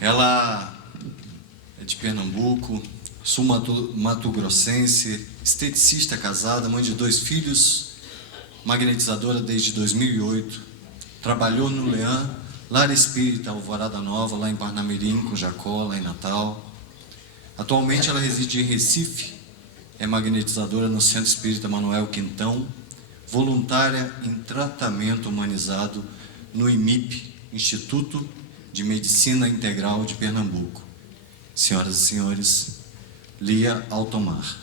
Ela é de Pernambuco, sul-mato-grossense, esteticista casada, mãe de 2 filhos, magnetizadora desde 2008, trabalhou no Leã, Lar Espírita Alvorada Nova, lá em Parnamirim, com Jacó, lá em Natal. Atualmente ela reside em Recife, é magnetizadora no Centro Espírita Manuel Quintão, voluntária em tratamento humanizado no IMIP, Instituto de Medicina Integral de Pernambuco. Senhoras e senhores, Lia Altomar.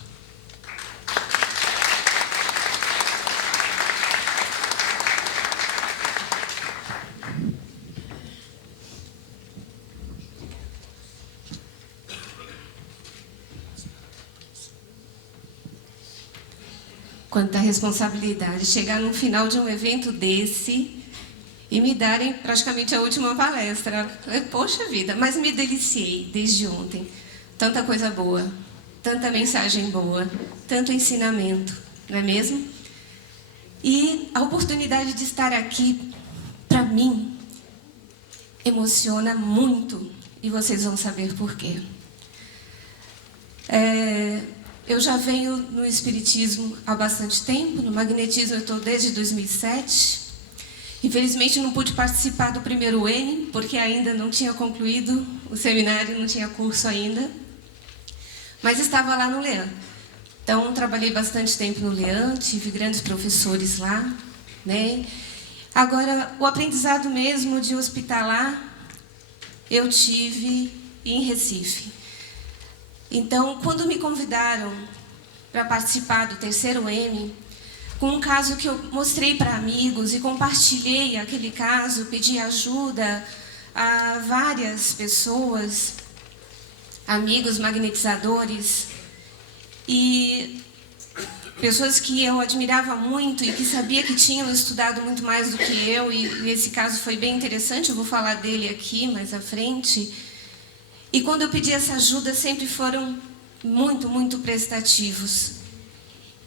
Quanta responsabilidade chegar no final de um evento desse e me darem praticamente a última palestra. Poxa vida, mas me deliciei desde ontem. Tanta coisa boa, tanta mensagem boa, tanto ensinamento, não é mesmo? E a oportunidade de estar aqui, para mim, emociona muito, e vocês vão saber por quê. Eu já venho no Espiritismo há bastante tempo, no magnetismo eu estou desde 2007. Infelizmente não pude participar do primeiro N, porque ainda não tinha concluído o seminário, não tinha curso ainda. Mas estava lá no Leã. Então, trabalhei bastante tempo no Leã, tive grandes professores lá, né? Agora, o aprendizado mesmo de hospitalar, eu tive em Recife. Então, quando me convidaram para participar do terceiro M, com um caso que eu mostrei para amigos e compartilhei aquele caso, pedi ajuda a várias pessoas, amigos magnetizadores e pessoas que eu admirava muito e que sabia que tinham estudado muito mais do que eu, e esse caso foi bem interessante, eu vou falar dele aqui mais à frente. E quando eu pedi essa ajuda, sempre foram muito, muito prestativos.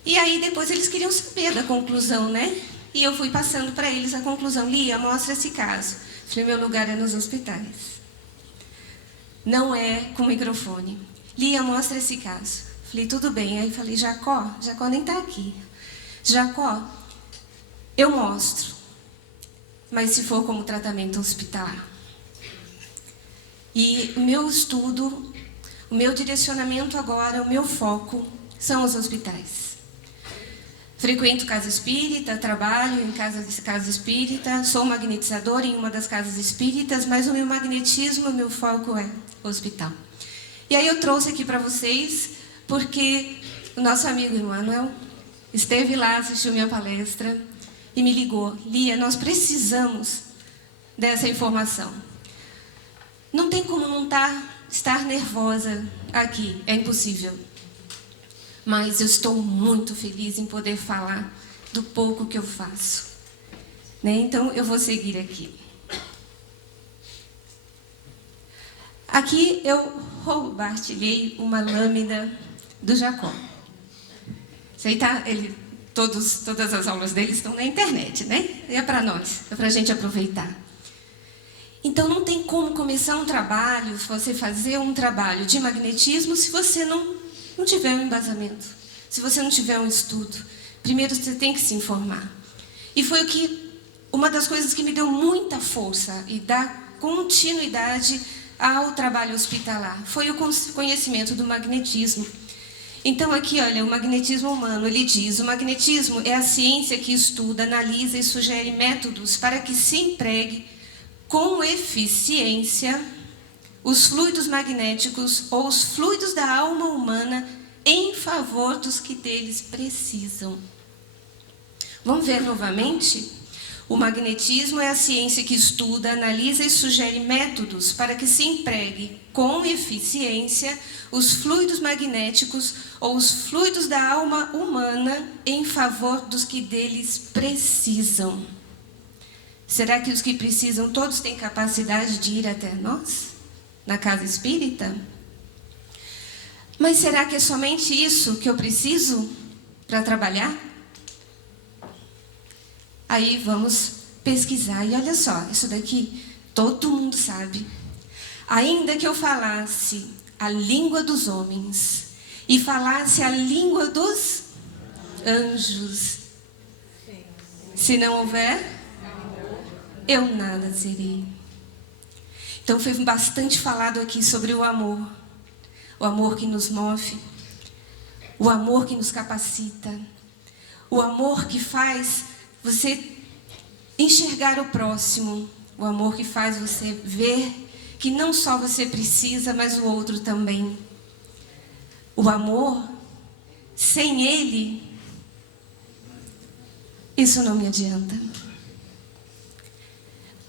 E aí, depois, eles queriam saber da conclusão, né? E eu fui passando para eles a conclusão. Lia, mostra esse caso. Falei, meu lugar é nos hospitais. Não é com microfone. Lia, mostra esse caso. Falei, tudo bem. Aí falei, Jacó nem está aqui. Jacó, eu mostro. Mas se for como tratamento hospitalar. E o meu estudo, o meu direcionamento agora, o meu foco são os hospitais. Frequento casa espírita, trabalho em casa espírita, sou magnetizadora em uma das casas espíritas, mas o meu magnetismo, o meu foco é hospital. E aí eu trouxe aqui para vocês, porque o nosso amigo Emmanuel esteve lá, assistiu minha palestra e me ligou. Lia, nós precisamos dessa informação. Não tem como não estar nervosa aqui, é impossível. Mas eu estou muito feliz em poder falar do pouco que eu faço. Né? Então, eu vou seguir aqui. Aqui eu compartilhei uma lâmina do Jacó. Todas as aulas dele estão na internet, né? É para nós, é para a gente aproveitar. Então, não tem como começar um trabalho, você fazer um trabalho de magnetismo, se você não tiver um embasamento, se você não tiver um estudo. Primeiro, você tem que se informar. E foi uma das coisas que me deu muita força e dá continuidade ao trabalho hospitalar. Foi o conhecimento do magnetismo. Então, aqui, olha, o magnetismo humano, ele diz, o magnetismo é a ciência que estuda, analisa e sugere métodos para que se empregue com eficiência os fluidos magnéticos ou os fluidos da alma humana em favor dos que deles precisam. Vamos ver novamente? O magnetismo é a ciência que estuda, analisa e sugere métodos para que se empregue com eficiência os fluidos magnéticos ou os fluidos da alma humana em favor dos que deles precisam. Será que os que precisam todos têm capacidade de ir até nós, na casa espírita? Mas será que é somente isso que eu preciso para trabalhar? Aí vamos pesquisar. E olha só, isso daqui todo mundo sabe. Ainda que eu falasse a língua dos homens e falasse a língua dos anjos, se não houver, eu nada serei. Então foi bastante falado aqui sobre o amor que nos move, o amor que nos capacita, o amor que faz você enxergar o próximo, o amor que faz você ver que não só você precisa, mas o outro também. O amor, sem ele, isso não me adianta.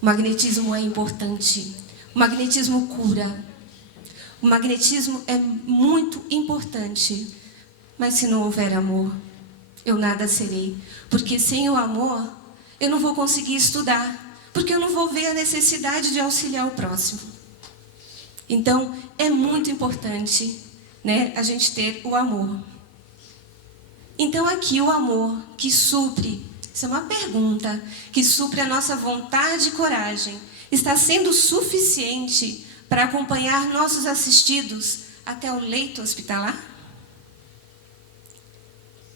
O magnetismo é importante. O magnetismo cura. O magnetismo é muito importante. Mas se não houver amor, eu nada serei. Porque sem o amor, eu não vou conseguir estudar. Porque eu não vou ver a necessidade de auxiliar o próximo. Então, é muito importante, né, a gente ter o amor. Então, aqui o amor que supre, isso é uma pergunta, que supre a nossa vontade e coragem, está sendo suficiente para acompanhar nossos assistidos até o leito hospitalar?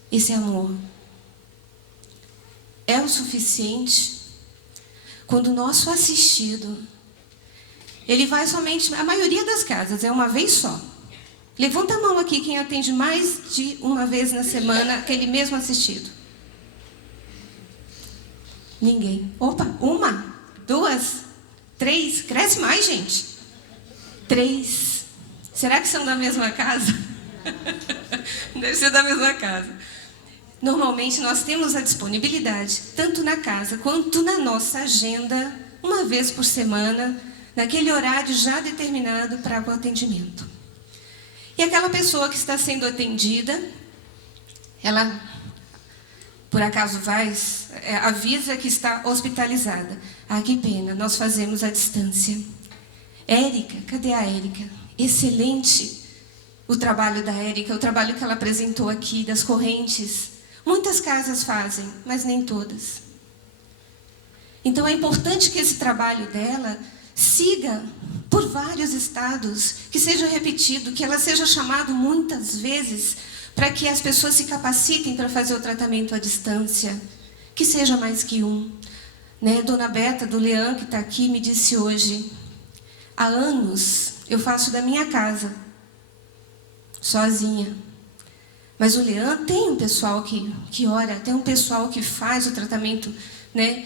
Esse amor é o suficiente quando o nosso assistido, ele vai somente, a maioria das casas é uma vez só. Levanta a mão aqui quem atende mais de uma vez na semana aquele mesmo assistido. Ninguém. Opa, 1, 2, 3, cresce mais, gente. 3. Será que são da mesma casa? Deve ser da mesma casa. Normalmente nós temos a disponibilidade, tanto na casa quanto na nossa agenda, uma vez por semana, naquele horário já determinado para o atendimento. E aquela pessoa que está sendo atendida, ela, por acaso, avisa que está hospitalizada. Ah, que pena, nós fazemos à distância. Érica, cadê a Érica? Excelente o trabalho da Érica, o trabalho que ela apresentou aqui, das correntes. Muitas casas fazem, mas nem todas. Então é importante que esse trabalho dela siga por vários estados, que seja repetido, que ela seja chamada muitas vezes, para que as pessoas se capacitem para fazer o tratamento à distância, que seja mais que um. Né? Dona Beta, do Leão, que está aqui, me disse hoje, há anos eu faço da minha casa, sozinha. Mas o Leão tem um pessoal que ora, tem um pessoal que faz o tratamento, né?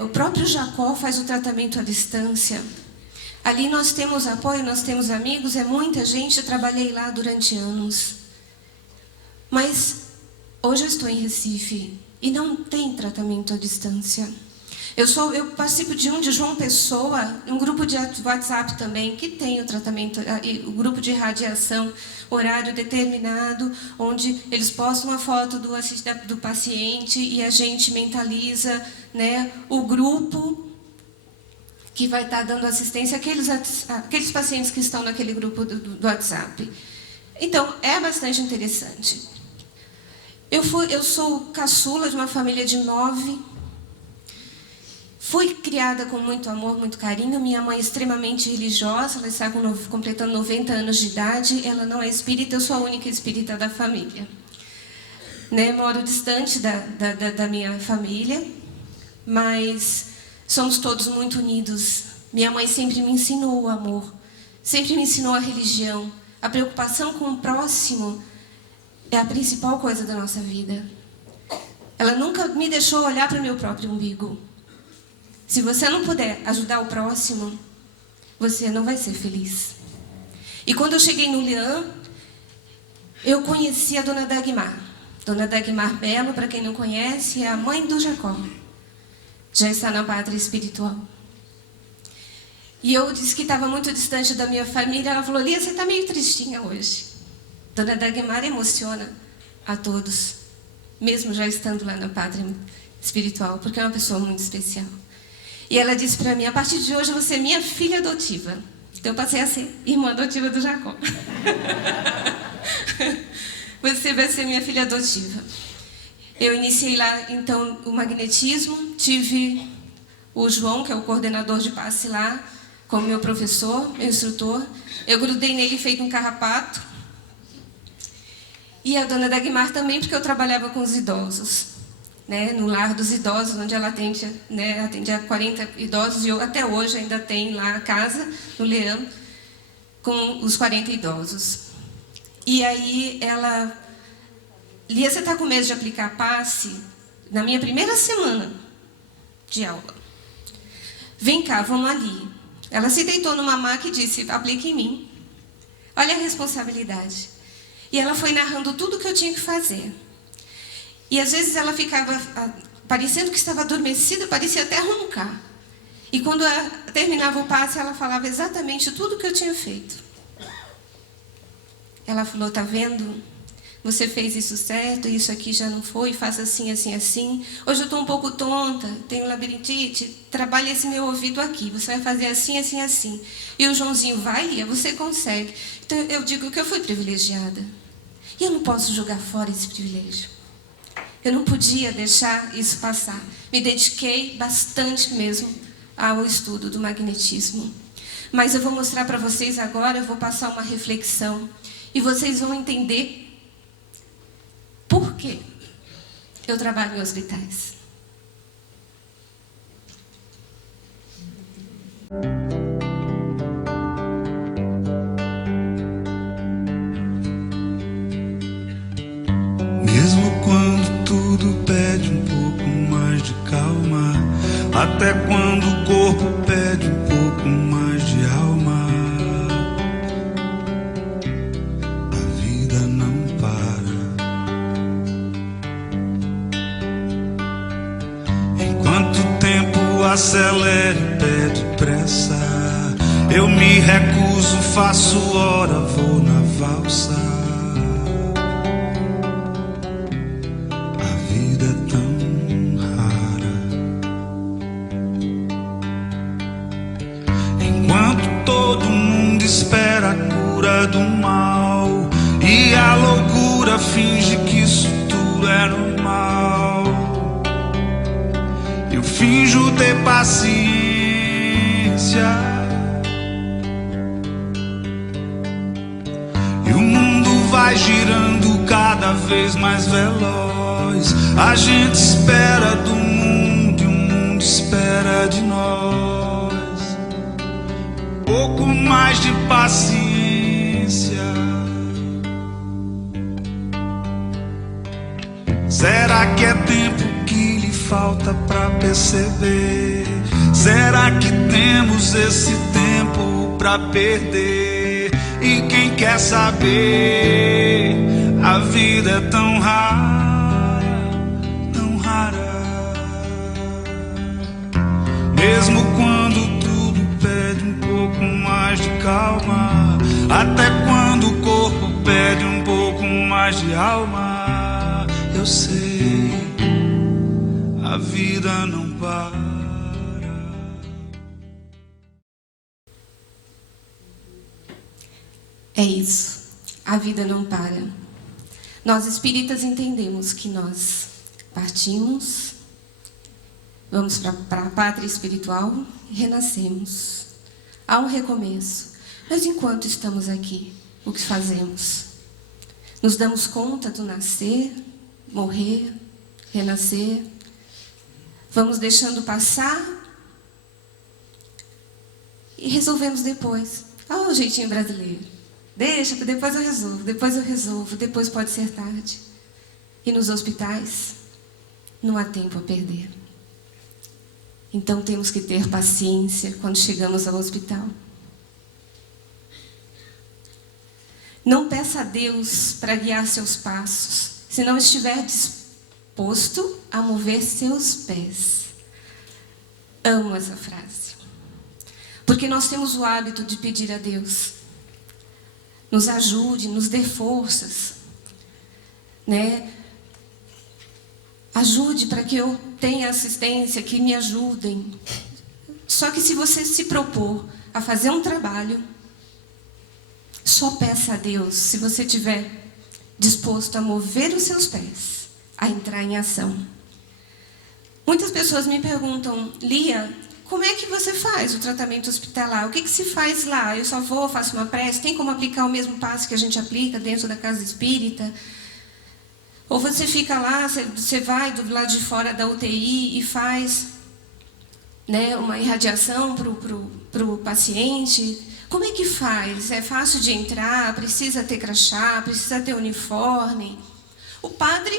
O próprio Jacó faz o tratamento à distância. Ali nós temos apoio, nós temos amigos, é muita gente, eu trabalhei lá durante anos. Mas hoje eu estou em Recife e não tem tratamento à distância. Eu participo de João Pessoa, um grupo de WhatsApp também, que tem o tratamento, o grupo de radiação, horário determinado, onde eles postam a foto do paciente e a gente mentaliza, né, o grupo que vai estar dando assistência àqueles pacientes que estão naquele grupo do WhatsApp. Então, é bastante interessante. Eu sou caçula de uma família de 9. Fui criada com muito amor, muito carinho. Minha mãe é extremamente religiosa, ela está completando 90 anos de idade. Ela não é espírita, eu sou a única espírita da família. Né? Moro distante da minha família, mas somos todos muito unidos. Minha mãe sempre me ensinou o amor, sempre me ensinou a religião. A preocupação com o próximo é a principal coisa da nossa vida. Ela nunca me deixou olhar para o meu próprio umbigo. Se você não puder ajudar o próximo, você não vai ser feliz. E quando eu cheguei no Leão, eu conheci a Dona Dagmar. Dona Dagmar Belo, para quem não conhece, é a mãe do Jacó. Já está na pátria espiritual. E eu disse que estava muito distante da minha família. Ela falou, Lia, você está meio tristinha hoje. Dona Dagmar emociona a todos, mesmo já estando lá na pátria espiritual, porque é uma pessoa muito especial. E ela disse para mim, a partir de hoje você é minha filha adotiva. Então eu passei a ser irmã adotiva do Jacó. Você vai ser minha filha adotiva. Eu iniciei lá, então, o magnetismo. Tive o João, que é o coordenador de passe lá, como meu professor, meu instrutor. Eu grudei nele feito um carrapato. E a dona Dagmar também, porque eu trabalhava com os idosos, né, no lar dos idosos, onde ela atende, né, atendia 40 idosos, e eu, até hoje ainda tem lá a casa, no Leão, com os 40 idosos. E aí ela... Lia, você está com medo de aplicar passe? Na minha primeira semana de aula. Vem cá, vamos ali. Ela se deitou numa maca e disse, aplique em mim. Olha a responsabilidade. E ela foi narrando tudo o que eu tinha que fazer. E às vezes ela ficava parecendo que estava adormecida, parecia até roncar. E quando terminava o passe, ela falava exatamente tudo o que eu tinha feito. Ela falou, tá vendo? Você fez isso certo, isso aqui já não foi, faça assim, assim, assim. Hoje eu estou um pouco tonta, tenho labirintite, trabalhe esse meu ouvido aqui. Você vai fazer assim, assim, assim. E o Joãozinho vai, Lia, você consegue. Então eu digo que eu fui privilegiada. E eu não posso jogar fora esse privilégio. Eu não podia deixar isso passar. Me dediquei bastante mesmo ao estudo do magnetismo. Mas eu vou mostrar para vocês agora, eu vou passar uma reflexão. E vocês vão entender por que eu trabalho em hospitais. Mesmo quando tudo pede um pouco mais de calma, até quando o corpo pede um pouco mais de alma, a vida não para. Enquanto o tempo acelera e pede pressa, eu me recuso, faço hora, vou na valsa. Do mal e a loucura finge que isso tudo é normal. Eu finjo ter paciência. E o mundo vai girando cada vez mais veloz. A gente espera do mundo e o mundo espera de nós. Pouco mais de paciência. Será que é tempo que lhe falta pra perceber? Será que temos esse tempo pra perder? E quem quer saber? A vida é tão rara, tão rara. Mesmo quando tudo pede um pouco mais de calma, até quando o corpo pede um pouco mais de alma, eu sei, a vida não para. É isso, a vida não para. Nós espíritas entendemos que nós partimos, vamos para a pátria espiritual e renascemos. Há um recomeço. Mas enquanto estamos aqui, o que fazemos? Nos damos conta do nascer, morrer, renascer? Vamos deixando passar e resolvemos depois. Olha o jeitinho brasileiro. Deixa, depois eu resolvo, depois pode ser tarde. E nos hospitais, não há tempo a perder. Então temos que ter paciência quando chegamos ao hospital. Não peça a Deus para guiar seus passos, se não estiver disposto a mover seus pés. Amo essa frase. Porque nós temos o hábito de pedir a Deus: nos ajude, nos dê forças, né? Ajude para que eu tenha assistência, que me ajudem. Só que se você se propor a fazer um trabalho, só peça a Deus se você estiver disposto a mover os seus pés, a entrar em ação. Muitas pessoas me perguntam: Lia, como é que você faz o tratamento hospitalar? O que se faz lá? Eu só vou, faço uma prece? Tem como aplicar o mesmo passo que a gente aplica dentro da casa espírita? Ou você fica lá, você vai do lado de fora da UTI e faz, né, uma irradiação para o paciente? Como é que faz? É fácil de entrar? Precisa ter crachá? Precisa ter uniforme? O padre,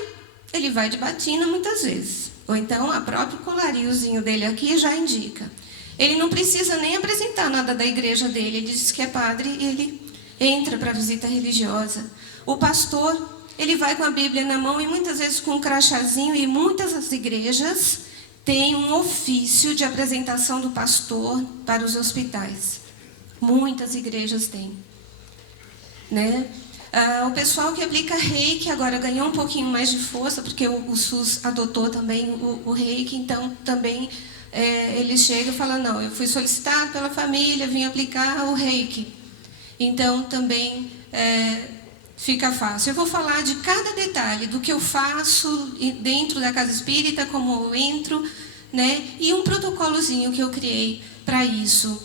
ele vai de batina muitas vezes. Ou então, o próprio colariozinho dele aqui já indica. Ele não precisa nem apresentar nada da igreja dele. Ele diz que é padre e ele entra para a visita religiosa. O pastor, ele vai com a Bíblia na mão e muitas vezes com um crachazinho. E muitas das igrejas têm um ofício de apresentação do pastor para os hospitais. Muitas igrejas têm. Né? O pessoal que aplica reiki agora ganhou um pouquinho mais de força, porque o SUS adotou também o reiki, então também eles chegam e falam, não, eu fui solicitado pela família, vim aplicar o reiki. Então também fica fácil. Eu vou falar de cada detalhe, do que eu faço dentro da casa espírita, como eu entro, né? E um protocolozinho que eu criei para isso.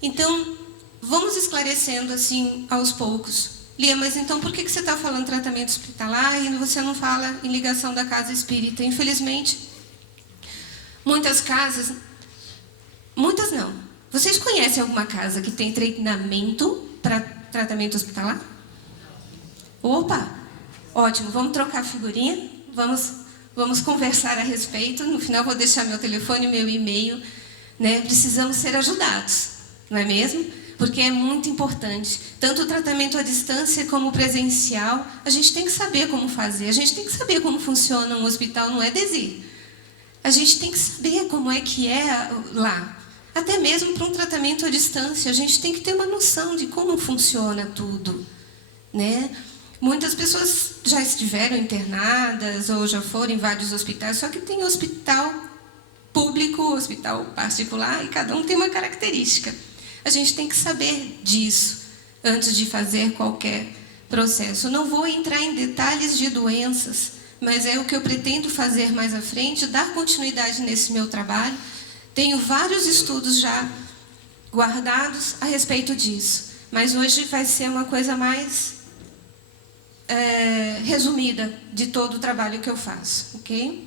Então, vamos esclarecendo assim aos poucos. Lia, mas então por que você está falando tratamento hospitalar e você não fala em ligação da casa espírita? Infelizmente, muitas casas... Muitas não. Vocês conhecem alguma casa que tem treinamento para tratamento hospitalar? Opa! Ótimo, vamos trocar figurinha? Vamos conversar a respeito. No final vou deixar meu telefone e meu e-mail. Né? Precisamos ser ajudados, não é mesmo? Porque é muito importante. Tanto o tratamento à distância como o presencial, a gente tem que saber como fazer. A gente tem que saber como funciona um hospital, não é desir. A gente tem que saber como é que é lá. Até mesmo para um tratamento à distância, a gente tem que ter uma noção de como funciona tudo. Né? Muitas pessoas já estiveram internadas ou já foram em vários hospitais, só que tem hospital público, hospital particular, e cada um tem uma característica. A gente tem que saber disso antes de fazer qualquer processo. Eu não vou entrar em detalhes de doenças, mas é o que eu pretendo fazer mais à frente, dar continuidade nesse meu trabalho. Tenho vários estudos já guardados a respeito disso, mas hoje vai ser uma coisa mais resumida de todo o trabalho que eu faço, ok?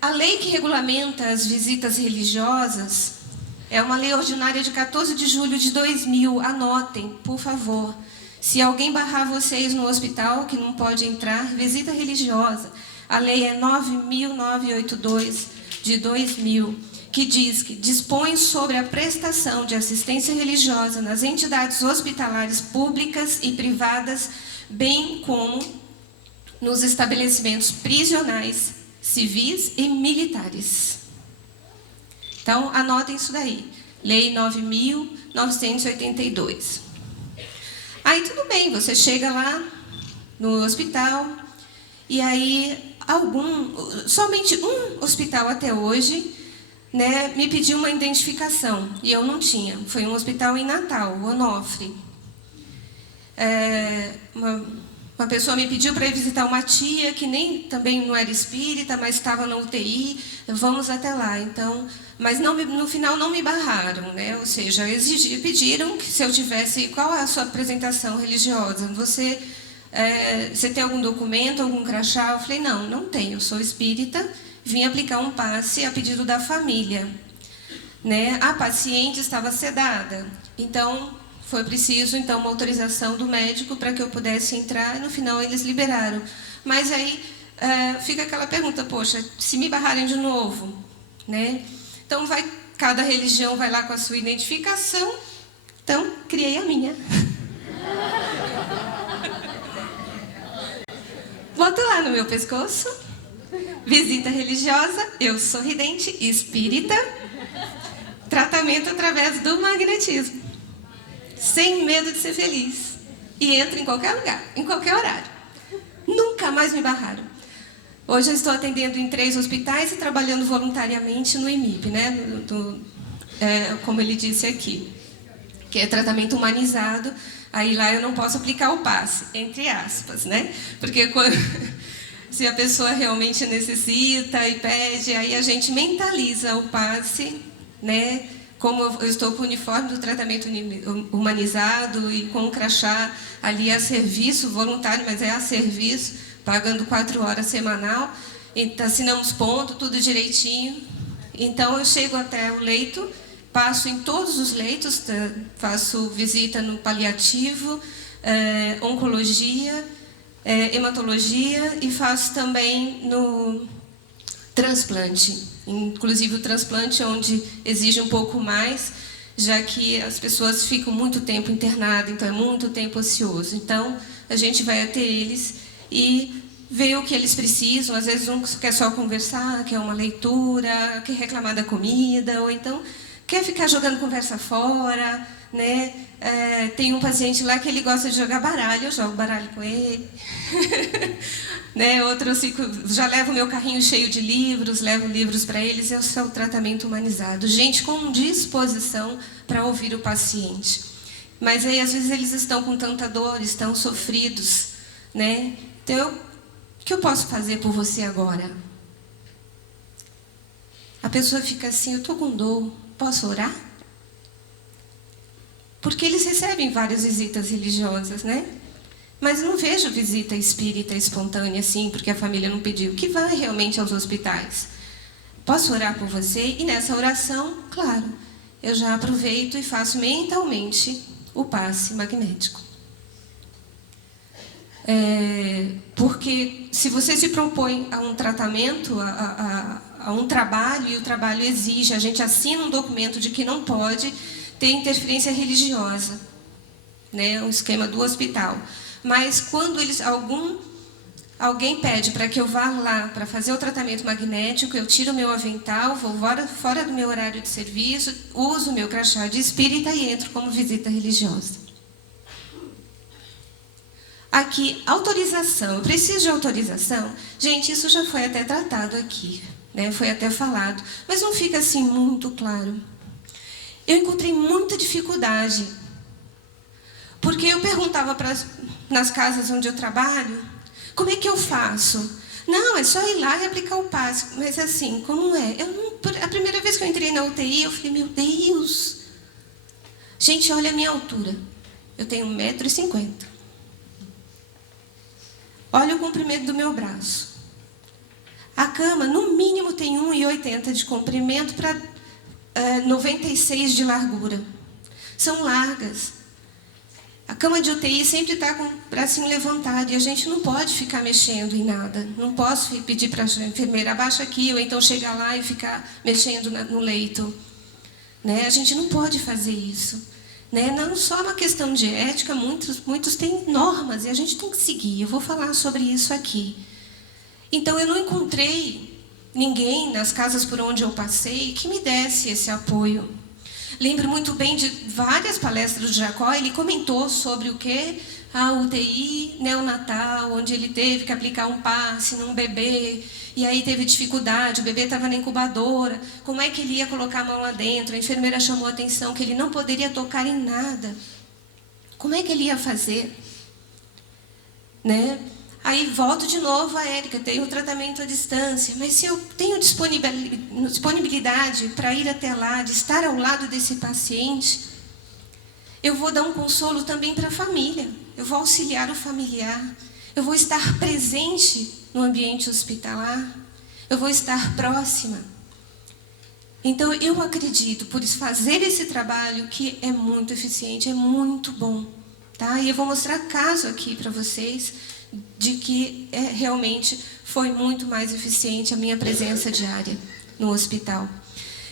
A lei que regulamenta as visitas religiosas é uma lei ordinária de 14 de julho de 2000. Anotem, por favor. Se alguém barrar vocês no hospital, que não pode entrar, visita religiosa. A lei é 9.982 de 2000, que diz que dispõe sobre a prestação de assistência religiosa nas entidades hospitalares públicas e privadas, bem como nos estabelecimentos prisionais, civis e militares. Então, anotem isso daí. Lei 9.982. Aí, tudo bem, você chega lá no hospital, e aí, somente um hospital até hoje, né, me pediu uma identificação, e eu não tinha. Foi um hospital em Natal, Onofre. Uma pessoa me pediu para ir visitar uma tia que também não era espírita, mas estava na UTI. Vamos até lá. Então, mas no final não me barraram, né? Ou seja, pediram que se eu tivesse, qual é a sua apresentação religiosa? Você tem algum documento, algum crachá? Eu falei, não tenho. Eu sou espírita, vim aplicar um passe a pedido da família, né? A paciente estava sedada, então foi preciso, uma autorização do médico para que eu pudesse entrar, e no final eles liberaram. Mas aí fica aquela pergunta, poxa, se me barrarem de novo, né? Então, cada religião vai lá com a sua identificação, então, criei a minha. Boto lá no meu pescoço, visita religiosa, eu sorridente, espírita, tratamento através do magnetismo. Sem medo de ser feliz. E entro em qualquer lugar, em qualquer horário. Nunca mais me barraram. Hoje eu estou atendendo em 3 hospitais e trabalhando voluntariamente no IMIP, né? Como ele disse aqui, que é tratamento humanizado. Aí lá eu não posso aplicar o passe, entre aspas, né? Porque se a pessoa realmente necessita e pede, aí a gente mentaliza o passe, né? Como eu estou com o uniforme do tratamento humanizado e com o crachá ali a serviço, voluntário, mas é a serviço, pagando 4 horas semanal, então, assinamos ponto, tudo direitinho. Então, eu chego até o leito, passo em todos os leitos, faço visita no paliativo, oncologia, hematologia e faço também no transplante. Inclusive o transplante onde exige um pouco mais, já que as pessoas ficam muito tempo internadas, então é muito tempo ocioso. Então, a gente vai até eles e vê o que eles precisam. Às vezes um quer só conversar, quer uma leitura, quer reclamar da comida, ou então quer ficar jogando conversa fora, né? Tem um paciente lá que ele gosta de jogar baralho, eu jogo baralho com ele. Né? Outro, eu já levo meu carrinho cheio de livros, levo livros para eles, esse é o tratamento humanizado. Gente com disposição para ouvir o paciente. Mas aí, às vezes, eles estão com tanta dor, estão sofridos, né? Então, o que eu posso fazer por você agora? A pessoa fica assim, eu estou com dor, posso orar? Porque eles recebem várias visitas religiosas, né? Mas não vejo visita espírita espontânea assim, porque a família não pediu. Que vai realmente aos hospitais. Posso orar por você? E nessa oração, claro, eu já aproveito e faço mentalmente o passe magnético. Porque se você se propõe a um tratamento, a um trabalho, e o trabalho exige, a gente assina um documento de que não pode ter interferência religiosa, né? Um esquema do hospital. Mas quando alguém pede para que eu vá lá para fazer o tratamento magnético, eu tiro o meu avental, vou fora do meu horário de serviço, uso o meu crachá de espírita e entro como visita religiosa. Aqui, autorização. Eu preciso de autorização? Gente, isso já foi até tratado aqui, né? Foi até falado, mas não fica assim muito claro. Eu encontrei muita dificuldade, porque eu perguntava nas casas onde eu trabalho, como é que eu faço? Não, é só ir lá e aplicar o passe. Mas assim, como é? A primeira vez que eu entrei na UTI, eu falei, meu Deus! Gente, olha a minha altura. Eu tenho 1,50 m. Olha o comprimento do meu braço. A cama, no mínimo, tem 1,80 m de comprimento para 96 de largura. São largas. A cama de UTI sempre está com o bracinho levantado e a gente não pode ficar mexendo em nada. Não posso pedir para a enfermeira, abaixa aqui, ou então chegar lá e ficar mexendo no leito. Né? A gente não pode fazer isso. Né? Não só uma questão de ética, muitos têm normas e a gente tem que seguir. Eu vou falar sobre isso aqui. Então, eu não encontrei ninguém nas casas por onde eu passei que me desse esse apoio. Lembro muito bem de várias palestras do Jacó, ele comentou sobre o quê? A UTI neonatal, onde ele teve que aplicar um passe num bebê, e aí teve dificuldade, o bebê estava na incubadora, como é que ele ia colocar a mão lá dentro? A enfermeira chamou a atenção que ele não poderia tocar em nada. Como é que ele ia fazer? Né? Aí volto de novo a Érica, tenho o tratamento à distância, mas se eu tenho disponibilidade para ir até lá, de estar ao lado desse paciente, eu vou dar um consolo também para a família, eu vou auxiliar o familiar, eu vou estar presente no ambiente hospitalar, eu vou estar próxima. Então, eu acredito, por fazer esse trabalho, que é muito eficiente, é muito bom. Tá? E eu vou mostrar caso aqui para vocês, de que realmente foi muito mais eficiente a minha presença diária no hospital.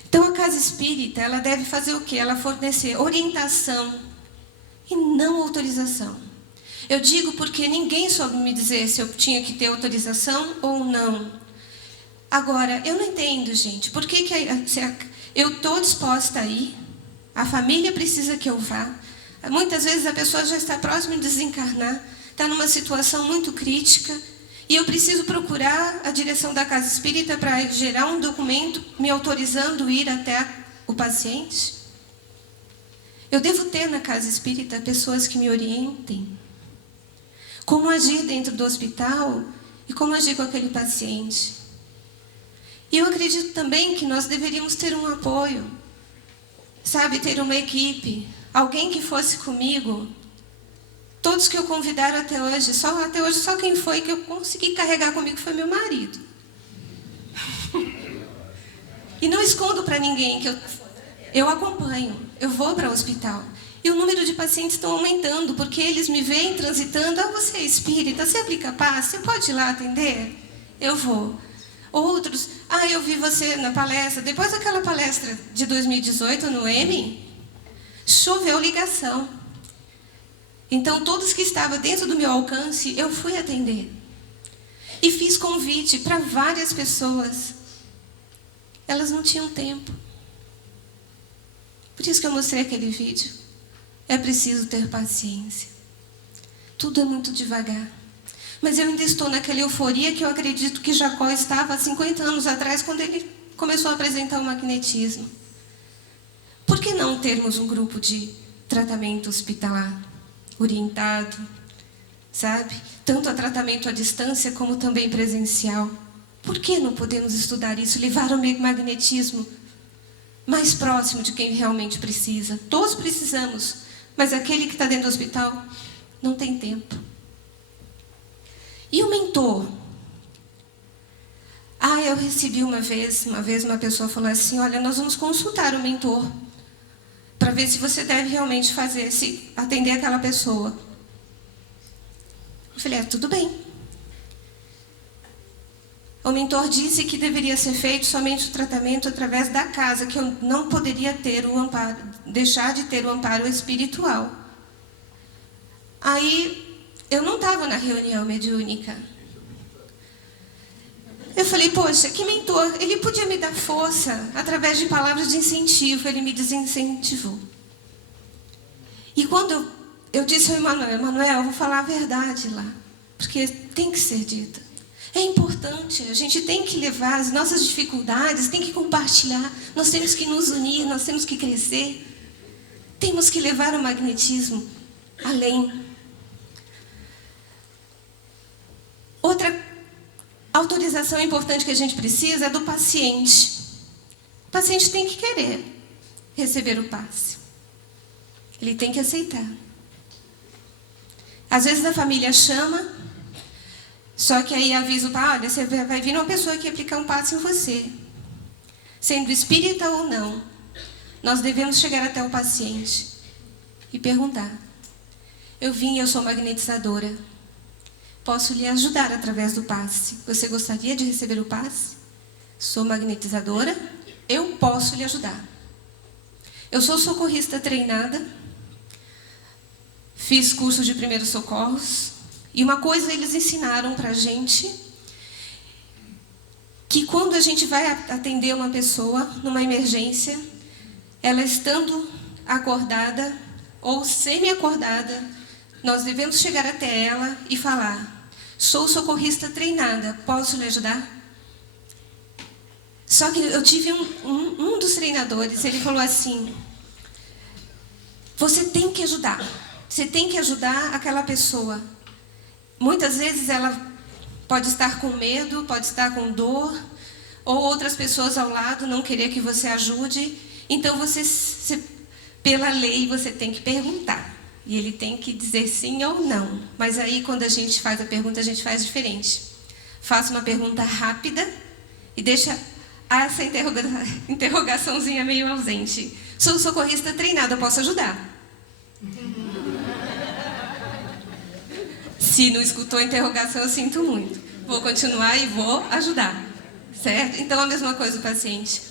Então, a casa espírita, ela deve fazer o quê? Ela fornecer orientação e não autorização. Eu digo porque ninguém soube me dizer se eu tinha que ter autorização ou não. Agora, eu não entendo, gente, por que eu estou disposta a ir, a família precisa que eu vá. Muitas vezes a pessoa já está próxima de desencarnar, está numa situação muito crítica, e eu preciso procurar a direção da casa espírita para gerar um documento me autorizando a ir até o paciente. Eu devo ter na casa espírita pessoas que me orientem. Como agir dentro do hospital e como agir com aquele paciente. E eu acredito também que nós deveríamos ter um apoio, sabe, ter uma equipe, alguém que fosse comigo. Todos que eu convidaram até hoje só quem foi que eu consegui carregar comigo foi meu marido. E não escondo para ninguém que eu acompanho, eu vou para o hospital. E o número de pacientes estão aumentando, porque eles me veem transitando. Você é espírita, você aplica paz, você pode ir lá atender? Eu vou. Outros, eu vi você na palestra. Depois daquela palestra de 2018 no M, choveu ligação. Então, todos que estavam dentro do meu alcance, eu fui atender. E fiz convite para várias pessoas. Elas não tinham tempo. Por isso que eu mostrei aquele vídeo. É preciso ter paciência. Tudo é muito devagar. Mas eu ainda estou naquela euforia que eu acredito que Jacó estava há 50 anos atrás, quando ele começou a apresentar o magnetismo. Por que não termos um grupo de tratamento hospitalar, orientado, sabe? Tanto a tratamento à distância, como também presencial. Por que não podemos estudar isso, levar o magnetismo mais próximo de quem realmente precisa? Todos precisamos. Mas aquele que está dentro do hospital não tem tempo. E o mentor? Eu recebi uma vez uma pessoa falou assim, olha, nós vamos consultar o mentor para ver se você deve realmente atender aquela pessoa. Eu falei, tudo bem. O mentor disse que deveria ser feito somente o tratamento através da casa, que eu não poderia ter o amparo, deixar de ter o amparo espiritual. Aí, eu não estava na reunião mediúnica. Eu falei, poxa, que mentor, ele podia me dar força através de palavras de incentivo, ele me desincentivou. E quando eu disse ao Emanuel, eu vou falar a verdade lá, porque tem que ser dita. É importante, a gente tem que levar as nossas dificuldades, tem que compartilhar, nós temos que nos unir, nós temos que crescer. Temos que levar o magnetismo além. Outra autorização importante que a gente precisa é do paciente. O paciente tem que querer receber o passe. Ele tem que aceitar. Às vezes a família chama, só que aí avisa o pai, olha, você vai vir uma pessoa que aplicar um passe em você. Sendo espírita ou não, nós devemos chegar até o paciente e perguntar. Eu sou magnetizadora. Posso lhe ajudar através do passe. Você gostaria de receber o passe? Sou magnetizadora, eu posso lhe ajudar. Eu sou socorrista treinada, fiz curso de primeiros socorros, e uma coisa eles ensinaram para a gente, que quando a gente vai atender uma pessoa numa emergência, ela estando acordada ou semi-acordada, nós devemos chegar até ela e falar, sou socorrista treinada, posso lhe ajudar? Só que eu tive um dos treinadores, ele falou assim, você tem que ajudar, você tem que ajudar aquela pessoa. Muitas vezes ela pode estar com medo, pode estar com dor, ou outras pessoas ao lado não querer que você ajude. Então, pela lei, você tem que perguntar. E ele tem que dizer sim ou não. Mas aí, quando a gente faz a pergunta, a gente faz diferente. Faça uma pergunta rápida e deixa essa interrogaçãozinha meio ausente. Sou socorrista treinada, posso ajudar? Se não escutou a interrogação, eu sinto muito. Vou continuar e vou ajudar. Certo? Então, a mesma coisa o paciente.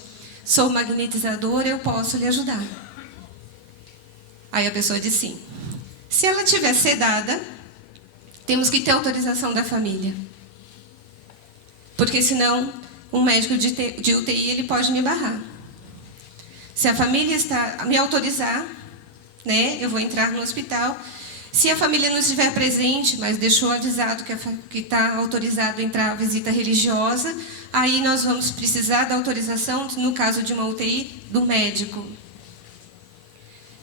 Sou magnetizadora, eu posso lhe ajudar. Aí a pessoa diz sim. Se ela estiver sedada, temos que ter autorização da família. Porque senão, um médico de UTI ele pode me barrar. Se a família está me autorizar, né, eu vou entrar no hospital. Se a família não estiver presente, mas deixou avisado que está autorizado a entrar a visita religiosa, aí nós vamos precisar da autorização, no caso de uma UTI, do médico,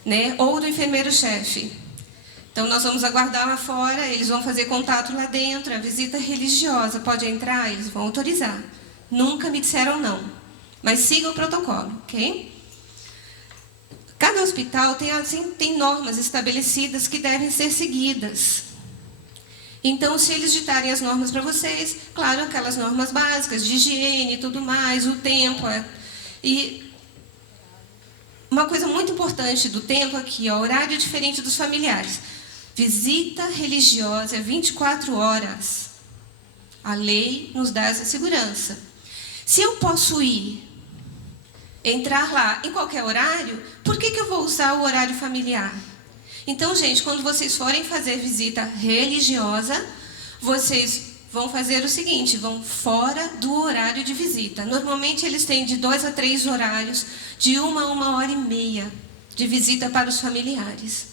né? Ou do enfermeiro-chefe. Então, nós vamos aguardar lá fora, eles vão fazer contato lá dentro, a visita religiosa. Pode entrar? Eles vão autorizar. Nunca me disseram não, mas siga o protocolo, ok? Cada hospital tem normas estabelecidas que devem ser seguidas. Então, se eles ditarem as normas para vocês, claro, aquelas normas básicas de higiene e tudo mais, o tempo. E uma coisa muito importante do tempo aqui, ó, horário diferente dos familiares. Visita religiosa é 24 horas. A lei nos dá essa segurança. Se eu posso ir, entrar lá em qualquer horário, por que eu vou usar o horário familiar? Então, gente, quando vocês forem fazer visita religiosa, vocês vão fazer o seguinte, vão fora do horário de visita. Normalmente, eles têm de 2 a 3 horários, de 1 a 1h30 de visita para os familiares,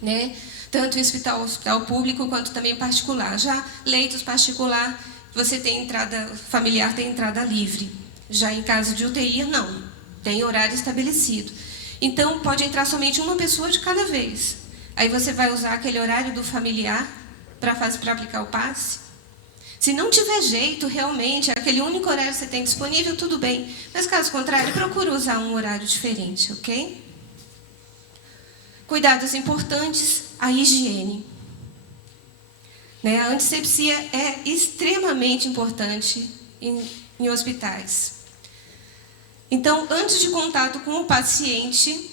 né? Tanto em hospital público quanto também particular. Já leitos particular, você tem entrada, familiar tem entrada livre. Já em caso de UTI, não. Tem horário estabelecido. Então, pode entrar somente uma pessoa de cada vez. Aí você vai usar aquele horário do familiar para aplicar o passe. Se não tiver jeito, realmente, aquele único horário que você tem disponível, tudo bem. Mas, caso contrário, procura usar um horário diferente, ok? Cuidados importantes, a higiene. Né? A antisepsia é extremamente importante em hospitais. Então, antes de contato com o paciente,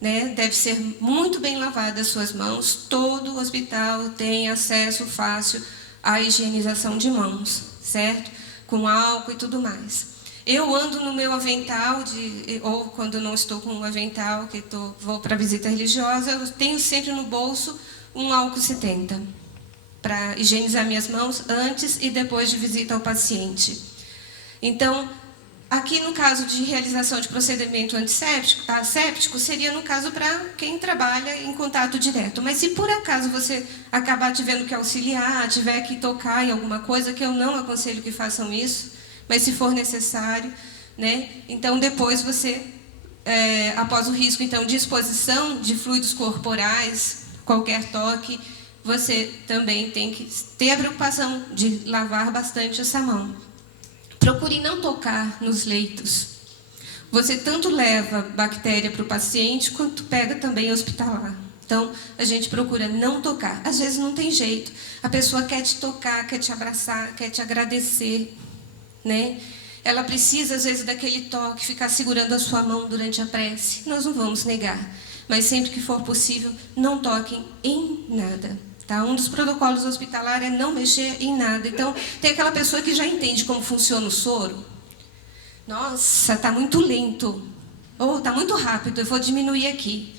né, deve ser muito bem lavada as suas mãos. Todo hospital tem acesso fácil à higienização de mãos, certo? Com álcool e tudo mais. Eu ando no meu avental, ou quando não estou com um avental, que vou para visita religiosa, eu tenho sempre no bolso um álcool 70, para higienizar minhas mãos antes e depois de visita ao paciente. Então, aqui no caso de realização de procedimento asséptico, seria no caso para quem trabalha em contato direto. Mas se por acaso você acabar tiver que auxiliar, tiver que tocar em alguma coisa, que eu não aconselho que façam isso, mas se for necessário, né? Então depois você, após o risco então, de exposição de fluidos corporais, qualquer toque, você também tem que ter a preocupação de lavar bastante essa mão. Procure não tocar nos leitos. Você tanto leva bactéria para o paciente, quanto pega também hospitalar. Então, a gente procura não tocar. Às vezes não tem jeito. A pessoa quer te tocar, quer te abraçar, quer te agradecer, né? Ela precisa, às vezes, daquele toque, ficar segurando a sua mão durante a prece. Nós não vamos negar. Mas sempre que for possível, não toquem em nada. Tá? Um dos protocolos hospitalares é não mexer em nada. Então, tem aquela pessoa que já entende como funciona o soro. Nossa, está muito lento. Ou está muito rápido, eu vou diminuir aqui.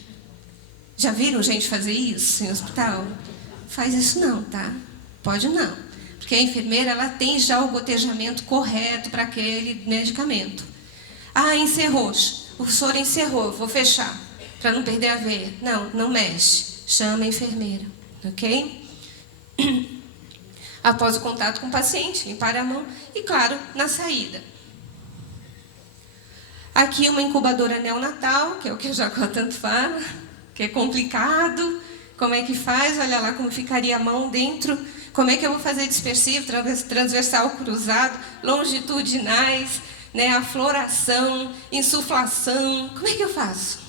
Já viram gente fazer isso em hospital? Faz isso não, tá? Pode não. Porque a enfermeira ela tem já o gotejamento correto para aquele medicamento. Ah, encerrou. O soro encerrou, vou fechar, para não perder a veia. Não, não mexe. Chama a enfermeira. Ok? Após o contato com o paciente, limpar a mão e, claro, na saída. Aqui uma incubadora neonatal, que é o que a Jacó tanto fala, que é complicado. Como é que faz? Olha lá como ficaria a mão dentro. Como é que eu vou fazer dispersivo, transversal, cruzado, longitudinais, né? Afloração, insuflação. Como é que eu faço?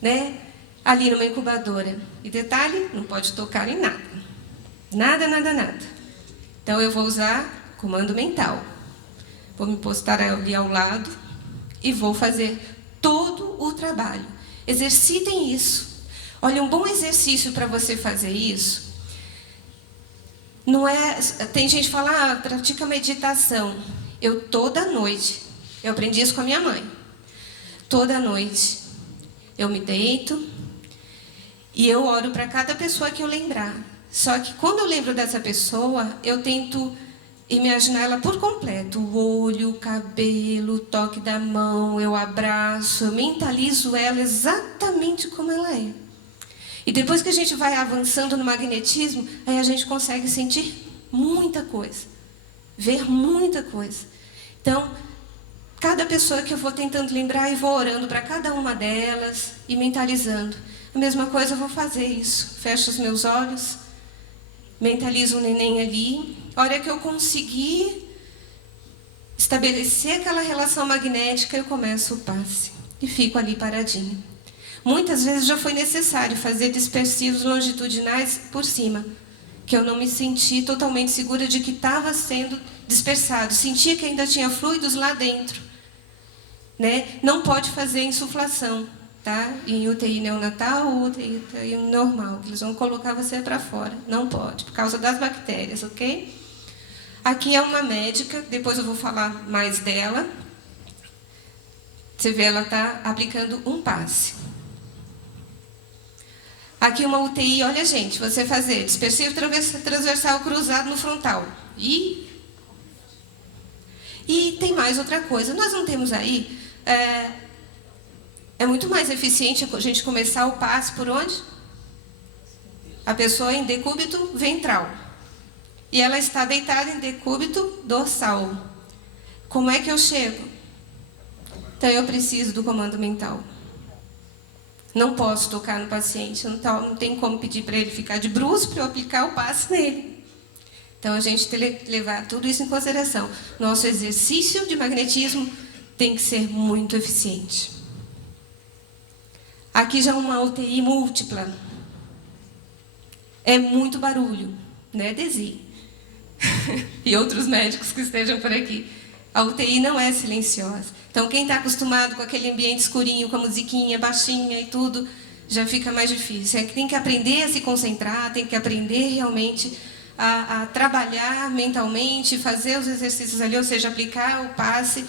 Né? Ali numa incubadora. E detalhe, não pode tocar em nada. Nada, nada, nada. Então, eu vou usar comando mental. Vou me postar ali ao lado e vou fazer todo o trabalho. Exercitem isso. Olha, um bom exercício para você fazer isso, não é... Tem gente que fala, pratica meditação. Eu, toda noite, eu aprendi isso com a minha mãe. Toda noite, eu me deito e eu oro para cada pessoa que eu lembrar. Só que quando eu lembro dessa pessoa, eu tento imaginar ela por completo. O olho, o cabelo, o toque da mão, eu abraço, eu mentalizo ela exatamente como ela é. E depois que a gente vai avançando no magnetismo, aí a gente consegue sentir muita coisa, ver muita coisa. Então, cada pessoa que eu vou tentando lembrar e vou orando para cada uma delas e mentalizando. A mesma coisa eu vou fazer isso. Fecho os meus olhos, mentalizo o neném ali. A hora que eu conseguir estabelecer aquela relação magnética, eu começo o passe e fico ali paradinha. Muitas vezes já foi necessário fazer dispersivos longitudinais por cima, que eu não me senti totalmente segura de que estava sendo dispersado. Sentia que ainda tinha fluidos lá dentro. Né? Não pode fazer insuflação, tá? Em UTI neonatal ou UTI normal. Eles vão colocar você para fora. Não pode, por causa das bactérias, ok? Aqui é uma médica, depois eu vou falar mais dela. Você vê, ela está aplicando um passe. Aqui uma UTI, olha gente, você fazer dispersivo transversal cruzado no frontal. E tem mais outra coisa, nós não temos aí, é muito mais eficiente a gente começar o passe por onde? A pessoa em decúbito ventral. E ela está deitada em decúbito dorsal. Como é que eu chego? Então eu preciso do comando mental. Não posso tocar no paciente, não tem como pedir para ele ficar de bruços para eu aplicar o passe nele. Então a gente tem que levar tudo isso em consideração. Nosso exercício de magnetismo tem que ser muito eficiente. Aqui já uma UTI múltipla. É muito barulho, né, Desi? E outros médicos que estejam por aqui. A UTI não é silenciosa. Então, quem está acostumado com aquele ambiente escurinho, com a musiquinha baixinha e tudo, já fica mais difícil. É que tem que aprender a se concentrar, tem que aprender realmente a trabalhar mentalmente, fazer os exercícios ali, ou seja, aplicar o passe.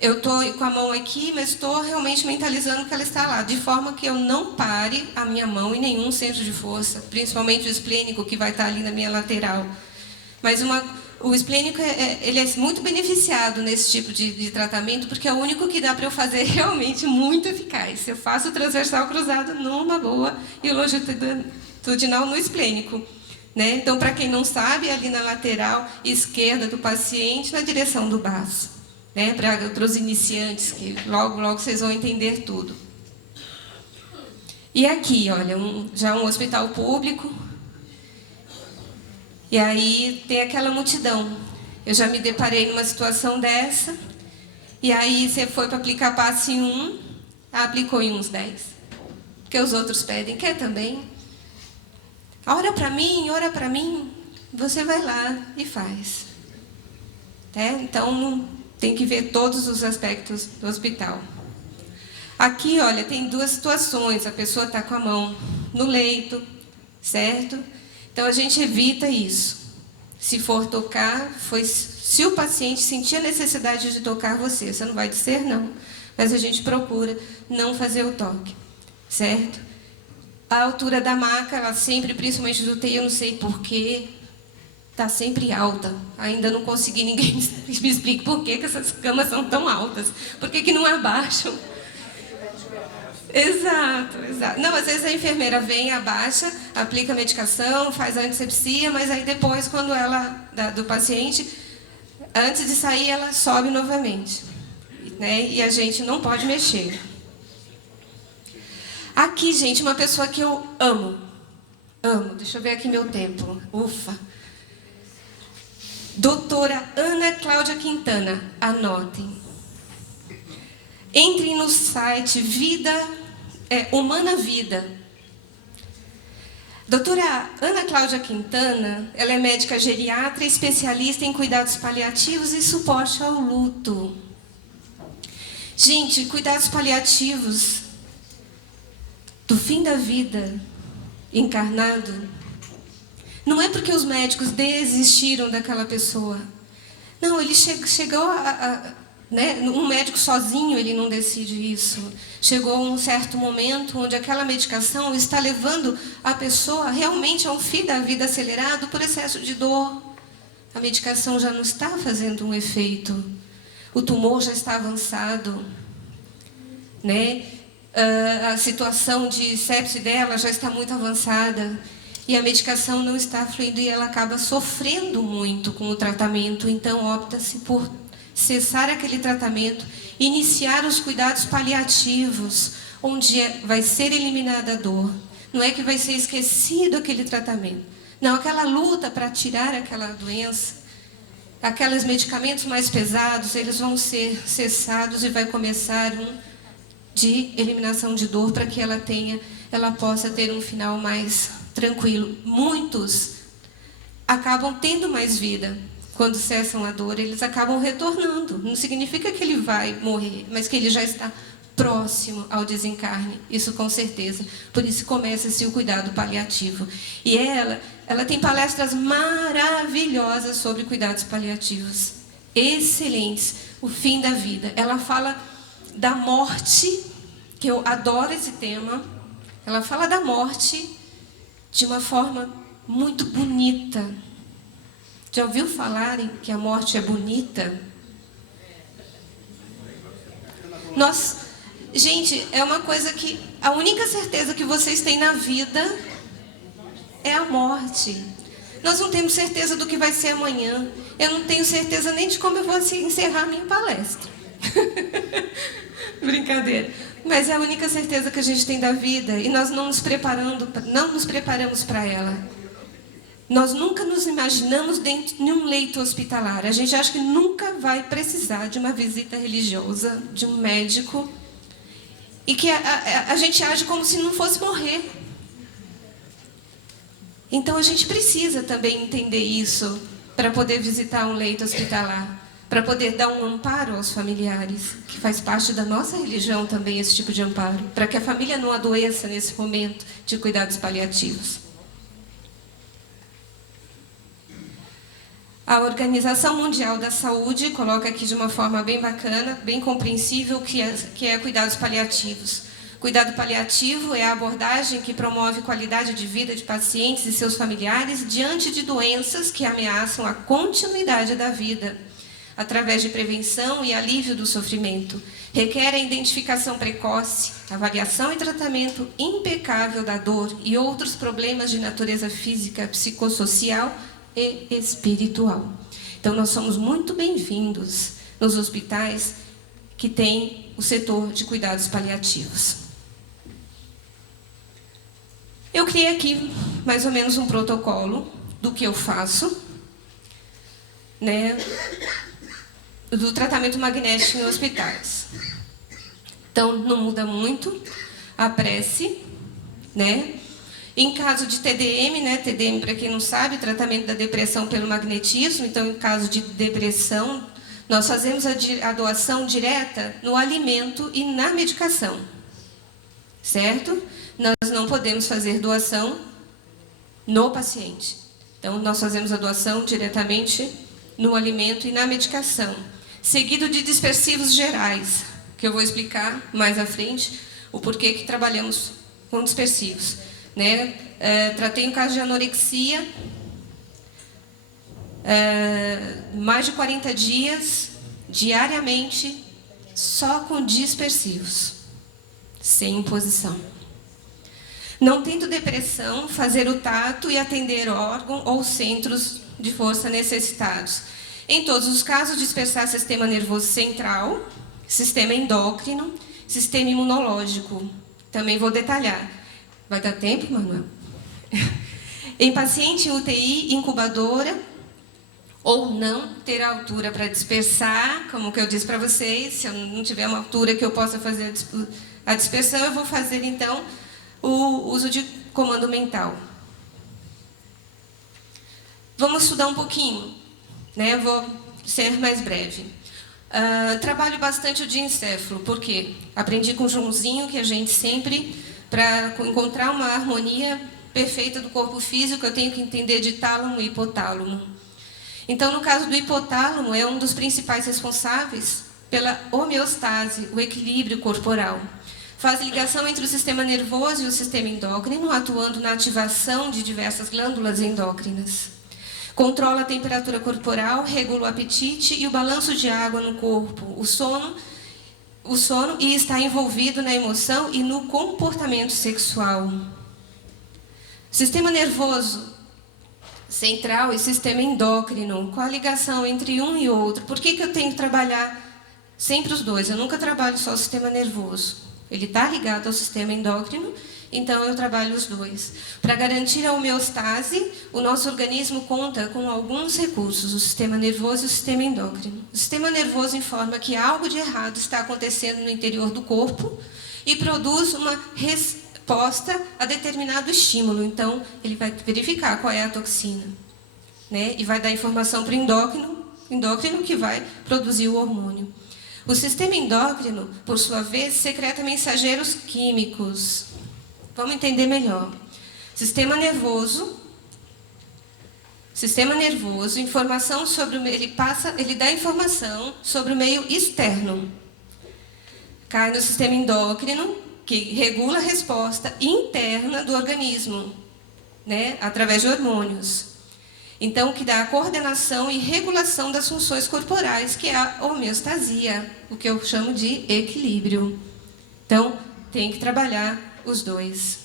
Eu estou com a mão aqui, mas estou realmente mentalizando que ela está lá, de forma que eu não pare a minha mão em nenhum centro de força, principalmente o esplênico, que vai estar ali na minha lateral. Mas o esplênico ele é muito beneficiado nesse tipo de tratamento, porque é o único que dá para eu fazer realmente muito eficaz. Eu faço o transversal cruzado numa boa e o longitudinal no esplênico. Né? Então, para quem não sabe, ali na lateral esquerda do paciente, na direção do baço. Né? Para os iniciantes, que logo vocês vão entender tudo. E aqui, olha, já um hospital público. E aí tem aquela multidão. Eu já me deparei numa situação dessa. E aí você foi para aplicar passe em um, aplicou em uns 10. Porque os outros pedem, quer também? Ora para mim, você vai lá e faz. Então, tem que ver todos os aspectos do hospital. Aqui, olha, tem duas situações. A pessoa está com a mão no leito, certo? Então, a gente evita isso. Se for tocar, se o paciente sentir a necessidade de tocar você não vai dizer não, mas a gente procura não fazer o toque, certo? A altura da maca, ela sempre, principalmente do UTI, eu não sei porquê, está sempre alta. Ainda não consegui, ninguém me explique por que essas camas são tão altas. Por que não abaixam? Exato. Não, às vezes a enfermeira vem, abaixa, aplica a medicação, faz a antisepsia, mas aí depois, quando do paciente, antes de sair, ela sobe novamente. Né? E a gente não pode mexer. Aqui, gente, uma pessoa que eu amo. Deixa eu ver aqui meu tempo. Ufa. Doutora Ana Cláudia Quintana. Anotem. Entrem no site Humana Vida. Doutora Ana Cláudia Quintana, ela é médica geriatra, especialista em cuidados paliativos e suporte ao luto. Gente, cuidados paliativos do fim da vida encarnado, não é porque os médicos desistiram daquela pessoa. Não, ele chegou né, um médico sozinho, ele não decide isso. Chegou um certo momento onde aquela medicação está levando a pessoa realmente a um fim da vida acelerado por excesso de dor. A medicação já não está fazendo um efeito. O tumor já está avançado. Né? A situação de sepse dela já está muito avançada e a medicação não está fluindo e ela acaba sofrendo muito com o tratamento. Então, opta-se por cessar aquele tratamento, iniciar os cuidados paliativos, onde vai ser eliminada a dor. Não é que vai ser esquecido aquele tratamento. Não, aquela luta para tirar aquela doença, aqueles medicamentos mais pesados, eles vão ser cessados e vai começar um de eliminação de dor para que ela possa ter um final mais tranquilo. Muitos acabam tendo mais vida. Quando cessam a dor, eles acabam retornando. Não significa que ele vai morrer, mas que ele já está próximo ao desencarne. Isso com certeza. Por isso começa-se o cuidado paliativo. E ela tem palestras maravilhosas sobre cuidados paliativos. Excelentes. O fim da vida. Ela fala da morte, que eu adoro esse tema. Ela fala da morte de uma forma muito bonita. Já ouviu falarem que a morte é bonita? Gente, é uma coisa que a única certeza que vocês têm na vida é a morte. Nós não temos certeza do que vai ser amanhã. Eu não tenho certeza nem de como eu vou encerrar a minha palestra. Brincadeira. Mas é a única certeza que a gente tem da vida e nós não nos preparamos para ela. Nós nunca nos imaginamos dentro de um leito hospitalar. A gente acha que nunca vai precisar de uma visita religiosa, de um médico. E que a gente age como se não fosse morrer. Então a gente precisa também entender isso para poder visitar um leito hospitalar. Para poder dar um amparo aos familiares, que faz parte da nossa religião também esse tipo de amparo. Para que a família não adoeça nesse momento de cuidados paliativos. A Organização Mundial da Saúde coloca aqui de uma forma bem bacana, bem compreensível, o que é cuidados paliativos. Cuidado paliativo é a abordagem que promove qualidade de vida de pacientes e seus familiares diante de doenças que ameaçam a continuidade da vida, através de prevenção e alívio do sofrimento. Requer a identificação precoce, avaliação e tratamento impecável da dor e outros problemas de natureza física, psicossocial e espiritual. Então, nós somos muito bem-vindos nos hospitais que têm o setor de cuidados paliativos. Eu criei aqui mais ou menos um protocolo do que eu faço, né, do tratamento magnético em hospitais. Então, não muda muito a prece, né? Em caso de TDM, né? TDM, para quem não sabe, tratamento da depressão pelo magnetismo. Então, em caso de depressão, nós fazemos a doação direta no alimento e na medicação. Certo? Nós não podemos fazer doação no paciente. Então, nós fazemos a doação diretamente no alimento e na medicação. Seguido de dispersivos gerais, que eu vou explicar mais à frente o porquê que trabalhamos com dispersivos. Né? Tratei um caso de anorexia, mais de 40 dias, diariamente, só com dispersivos, sem imposição. Não tendo depressão, fazer o tato e atender órgão ou centros de força necessitados. Em todos os casos, dispersar sistema nervoso central, sistema endócrino, sistema imunológico. Também vou detalhar. Vai dar tempo, Manuel? Em paciente em UTI, incubadora, ou não ter altura para dispersar, como que eu disse para vocês, se eu não tiver uma altura que eu possa fazer a dispersão, eu vou fazer, então, o uso de comando mental. Vamos estudar um pouquinho, né? Vou ser mais breve. Trabalho bastante o diencéfalo, porque aprendi com o Joãozinho que a gente sempre, para encontrar uma harmonia perfeita do corpo físico, eu tenho que entender de tálamo e hipotálamo. Então, no caso do hipotálamo, é um dos principais responsáveis pela homeostase, o equilíbrio corporal. Faz ligação entre o sistema nervoso e o sistema endócrino, atuando na ativação de diversas glândulas endócrinas. Controla a temperatura corporal, regula o apetite e o balanço de água no corpo, o sono e está envolvido na emoção e no comportamento sexual. Sistema nervoso central e sistema endócrino, qual a ligação entre um e outro? Por que eu tenho que trabalhar sempre os dois? Eu nunca trabalho só o sistema nervoso. Ele está ligado ao sistema endócrino, então eu trabalho os dois. Para garantir a homeostase, o nosso organismo conta com alguns recursos, o sistema nervoso e o sistema endócrino. O sistema nervoso informa que algo de errado está acontecendo no interior do corpo e produz uma resposta a determinado estímulo. Então, ele vai verificar qual é a toxina, né? E vai dar informação para o endócrino que vai produzir o hormônio. O sistema endócrino, por sua vez, secreta mensageiros químicos. Vamos entender melhor. Sistema nervoso, informação sobre o meio, ele dá informação sobre o meio externo. Cai no sistema endócrino, que regula a resposta interna do organismo, né, através de hormônios. Então, que dá a coordenação e regulação das funções corporais, que é a homeostasia, o que eu chamo de equilíbrio. Então, tem que trabalhar os dois.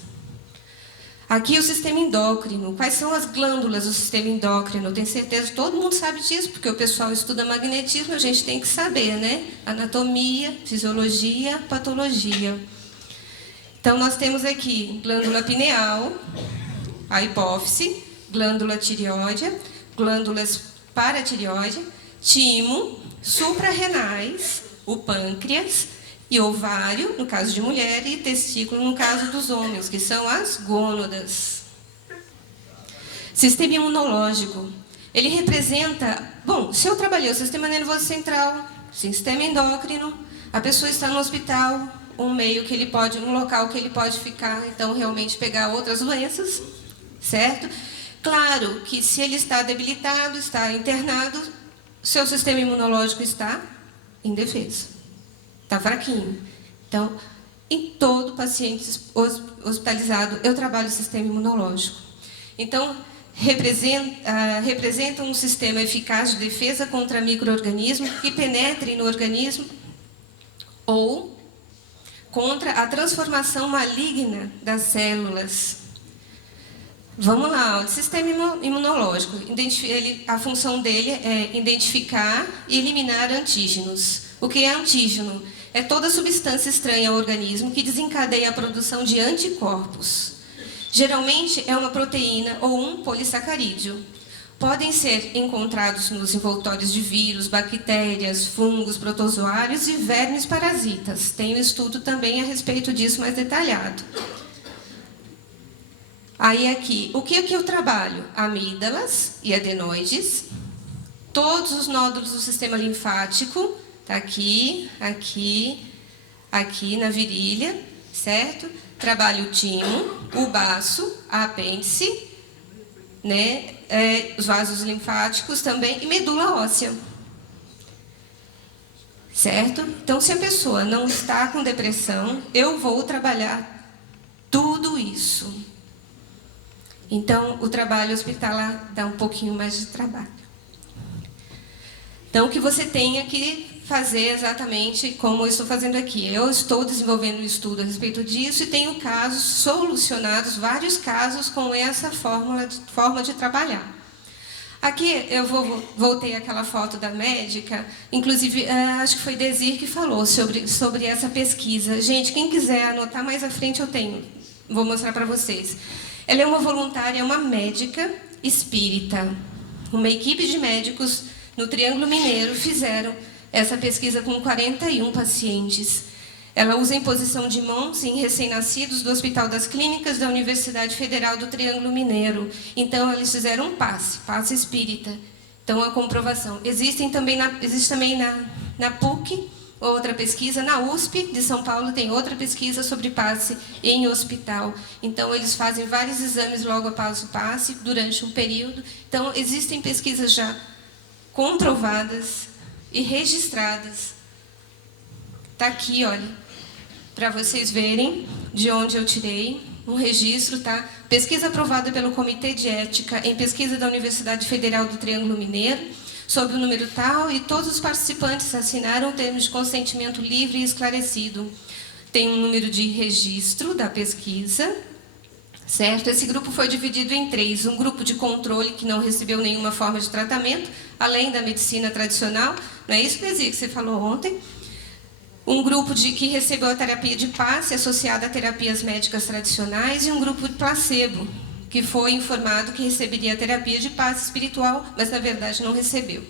Aqui o sistema endócrino. Quais são as glândulas do sistema endócrino? Tenho certeza que todo mundo sabe disso, porque o pessoal estuda magnetismo, a gente tem que saber, né? Anatomia, fisiologia, patologia. Então, nós temos aqui glândula pineal, a hipófise, glândula tireoide, glândulas paratireoide, timo, suprarrenais, o pâncreas e ovário, no caso de mulher, e testículo, no caso dos homens, que são as gônadas. Sistema imunológico. Ele representa... Bom, se eu trabalhei o sistema nervoso central, sistema endócrino, a pessoa está no hospital, um local que ele pode ficar, então, realmente pegar outras doenças, certo? Claro que se ele está debilitado, está internado, seu sistema imunológico está indefeso, está fraquinho. Então, em todo paciente hospitalizado, eu trabalho o sistema imunológico. Então, representa um sistema eficaz de defesa contra micro-organismos que penetrem no organismo ou contra a transformação maligna das células. Vamos lá, o sistema imunológico, a função dele é identificar e eliminar antígenos. O que é antígeno? É toda substância estranha ao organismo que desencadeia a produção de anticorpos. Geralmente é uma proteína ou um polissacarídeo. Podem ser encontrados nos envoltórios de vírus, bactérias, fungos, protozoários e vermes parasitas. Tem um estudo também a respeito disso mais detalhado. Aí aqui, o que eu trabalho? Amígdalas e adenoides, todos os nódulos do sistema linfático, tá aqui, aqui na virilha, certo? Trabalho o timo, o baço, a apêndice, né? Os vasos linfáticos também e medula óssea, certo? Então, se a pessoa não está com depressão, eu vou trabalhar tudo isso. Então, o trabalho hospitalar dá um pouquinho mais de trabalho. Então, que você tenha que fazer exatamente como eu estou fazendo aqui. Eu estou desenvolvendo um estudo a respeito disso e tenho casos solucionados, vários casos com essa forma de trabalhar. Aqui eu voltei àquela foto da médica, inclusive acho que foi Desir que falou sobre essa pesquisa. Gente, quem quiser anotar mais à frente eu tenho, vou mostrar para vocês. Ela é uma voluntária, uma médica espírita. Uma equipe de médicos no Triângulo Mineiro fizeram essa pesquisa com 41 pacientes. Ela usa a imposição de mãos em recém-nascidos do Hospital das Clínicas da Universidade Federal do Triângulo Mineiro. Então, eles fizeram um passe espírita. Então, a comprovação. Existe também na PUC, outra pesquisa. Na USP de São Paulo tem outra pesquisa sobre passe em hospital. Então, eles fazem vários exames logo após o passe, durante um período. Então, existem pesquisas já comprovadas e registradas. Está aqui, olha, para vocês verem de onde eu tirei um registro, tá? Pesquisa aprovada pelo Comitê de Ética em Pesquisa da Universidade Federal do Triângulo Mineiro, sob o número tal, e todos os participantes assinaram termos de consentimento livre e esclarecido. Tem um número de registro da pesquisa, certo? Esse grupo foi dividido em 3. Um grupo de controle, que não recebeu nenhuma forma de tratamento, além da medicina tradicional. Não é isso, Desir, que você falou ontem? um grupo que recebeu a terapia de passe associada a terapias médicas tradicionais e um grupo de placebo, que foi informado que receberia a terapia de passe espiritual, mas na verdade não recebeu.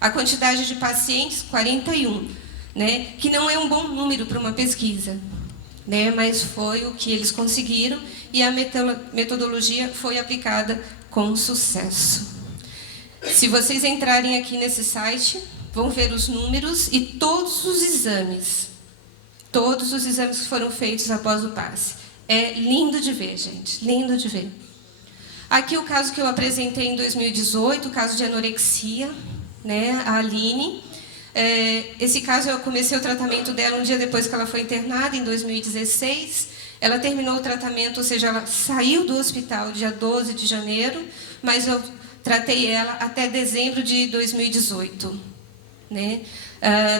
A quantidade de pacientes, 41, né, que não é um bom número para uma pesquisa, né, mas foi o que eles conseguiram e a metodologia foi aplicada com sucesso. Se vocês entrarem aqui nesse site, vão ver os números e todos os exames que foram feitos após o passe. É lindo de ver, gente, lindo de ver. Aqui o caso que eu apresentei em 2018, o caso de anorexia, né, a Aline. Esse caso eu comecei o tratamento dela um dia depois que ela foi internada, em 2016. Ela terminou o tratamento, ou seja, ela saiu do hospital dia 12 de janeiro, mas eu tratei ela até dezembro de 2018. Né?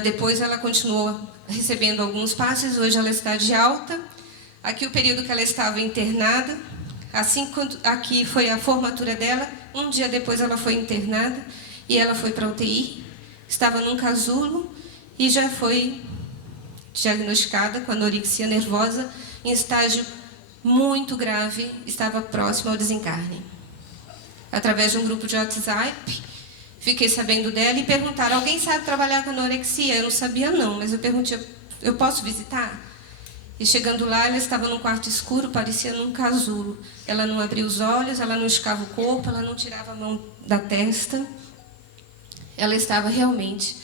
Depois ela continuou recebendo alguns passes, hoje ela está de alta. Aqui o período que ela estava internada, assim quando aqui foi a formatura dela, um dia depois ela foi internada e ela foi para a UTI, estava num casulo e já foi diagnosticada com anorexia nervosa em estágio muito grave, estava próximo ao desencarne. Através de um grupo de WhatsApp, fiquei sabendo dela e perguntaram, alguém sabe trabalhar com anorexia? Eu não sabia não, mas eu perguntei, eu posso visitar? E chegando lá, ela estava num quarto escuro, parecia num casulo. Ela não abria os olhos, ela não esticava o corpo, ela não tirava a mão da testa. Ela estava realmente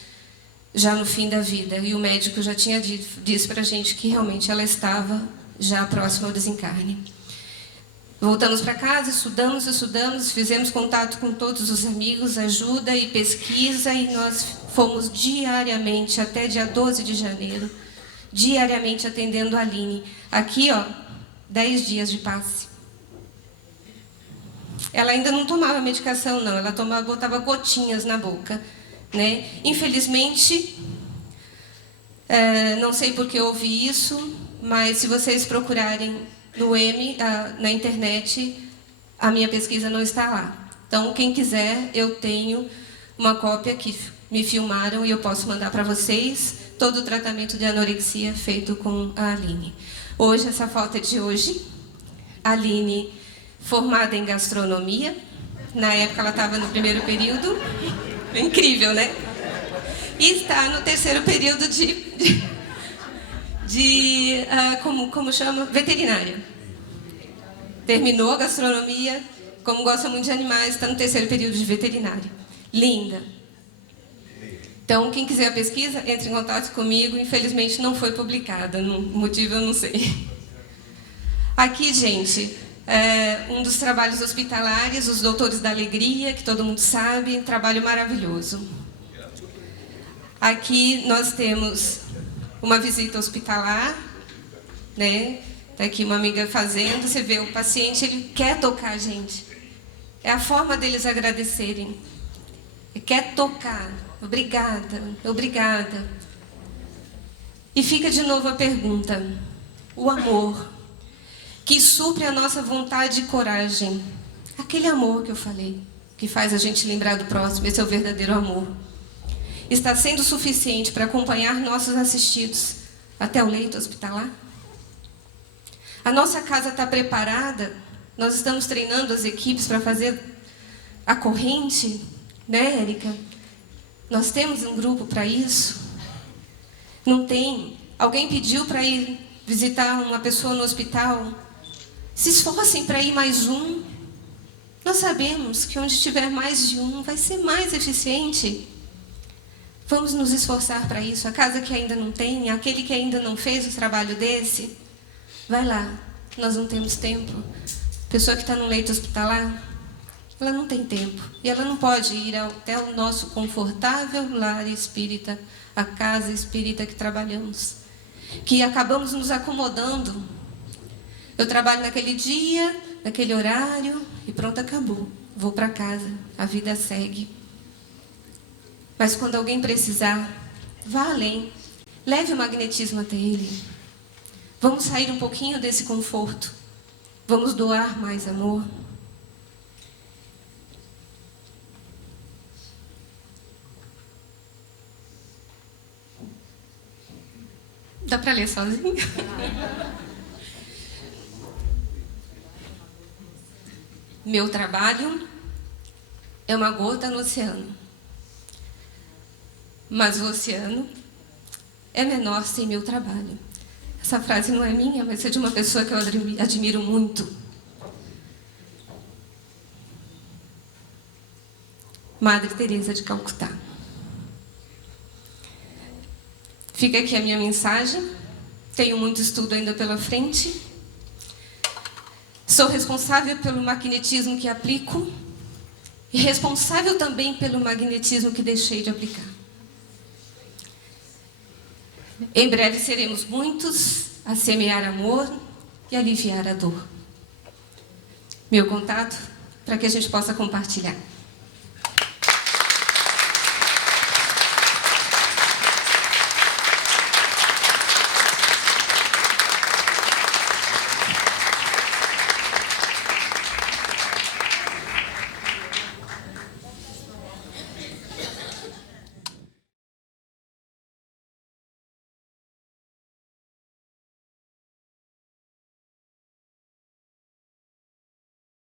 já no fim da vida. E o médico já tinha dito para a gente que realmente ela estava já próxima ao desencarne. Voltamos para casa, estudamos, fizemos contato com todos os amigos, ajuda e pesquisa, e nós fomos diariamente, até dia 12 de janeiro, diariamente atendendo a Aline. Aqui, ó, 10 dias de passe. Ela ainda não tomava medicação, não, ela botava gotinhas na boca, né? Infelizmente, não sei por que houve isso, mas se vocês procurarem no na internet, a minha pesquisa não está lá. Então, quem quiser, eu tenho uma cópia que me filmaram e eu posso mandar para vocês todo o tratamento de anorexia feito com a Aline. Hoje, essa foto é de hoje. A Aline, formada em gastronomia. Na época, ela estava no primeiro período. Incrível, né? E está no terceiro período como chama? Veterinária. Terminou a gastronomia, como gosta muito de animais, está no terceiro período de veterinária. Linda. Então, quem quiser a pesquisa, entre em contato comigo. Infelizmente, não foi publicada. O motivo eu não sei. Aqui, gente, um dos trabalhos hospitalares, os Doutores da Alegria, que todo mundo sabe, um trabalho maravilhoso. Aqui nós temos uma visita hospitalar, né? Está aqui uma amiga fazendo, você vê o paciente, ele quer tocar a gente. É a forma deles agradecerem. Ele quer tocar. Obrigada, obrigada. E fica de novo a pergunta. O amor, que supre a nossa vontade e coragem. Aquele amor que eu falei, que faz a gente lembrar do próximo, esse é o verdadeiro amor. Está sendo suficiente para acompanhar nossos assistidos até o leito hospitalar? A nossa casa está preparada? Nós estamos treinando as equipes para fazer a corrente, né, Érica? Nós temos um grupo para isso? Não tem? Alguém pediu para ir visitar uma pessoa no hospital? Se esforcem para ir mais um. Nós sabemos que onde tiver mais de um, vai ser mais eficiente. Vamos nos esforçar para isso. A casa que ainda não tem, aquele que ainda não fez o trabalho desse, vai lá. Nós não temos tempo. A pessoa que está no leito hospitalar, ela não tem tempo. E ela não pode ir até o nosso confortável lar espírita, a casa espírita que trabalhamos. Que acabamos nos acomodando. Eu trabalho naquele dia, naquele horário, e pronto, acabou. Vou para casa, a vida segue. Mas quando alguém precisar, vá além. Leve o magnetismo até ele. Vamos sair um pouquinho desse conforto. Vamos doar mais amor. Dá para ler sozinho? Meu trabalho é uma gota no oceano. Mas o oceano é menor sem meu trabalho. Essa frase não é minha, mas é de uma pessoa que eu admiro muito. Madre Teresa de Calcutá. Fica aqui a minha mensagem. Tenho muito estudo ainda pela frente. Sou responsável pelo magnetismo que aplico e responsável também pelo magnetismo que deixei de aplicar. Em breve seremos muitos a semear amor e aliviar a dor. Meu contato para que a gente possa compartilhar.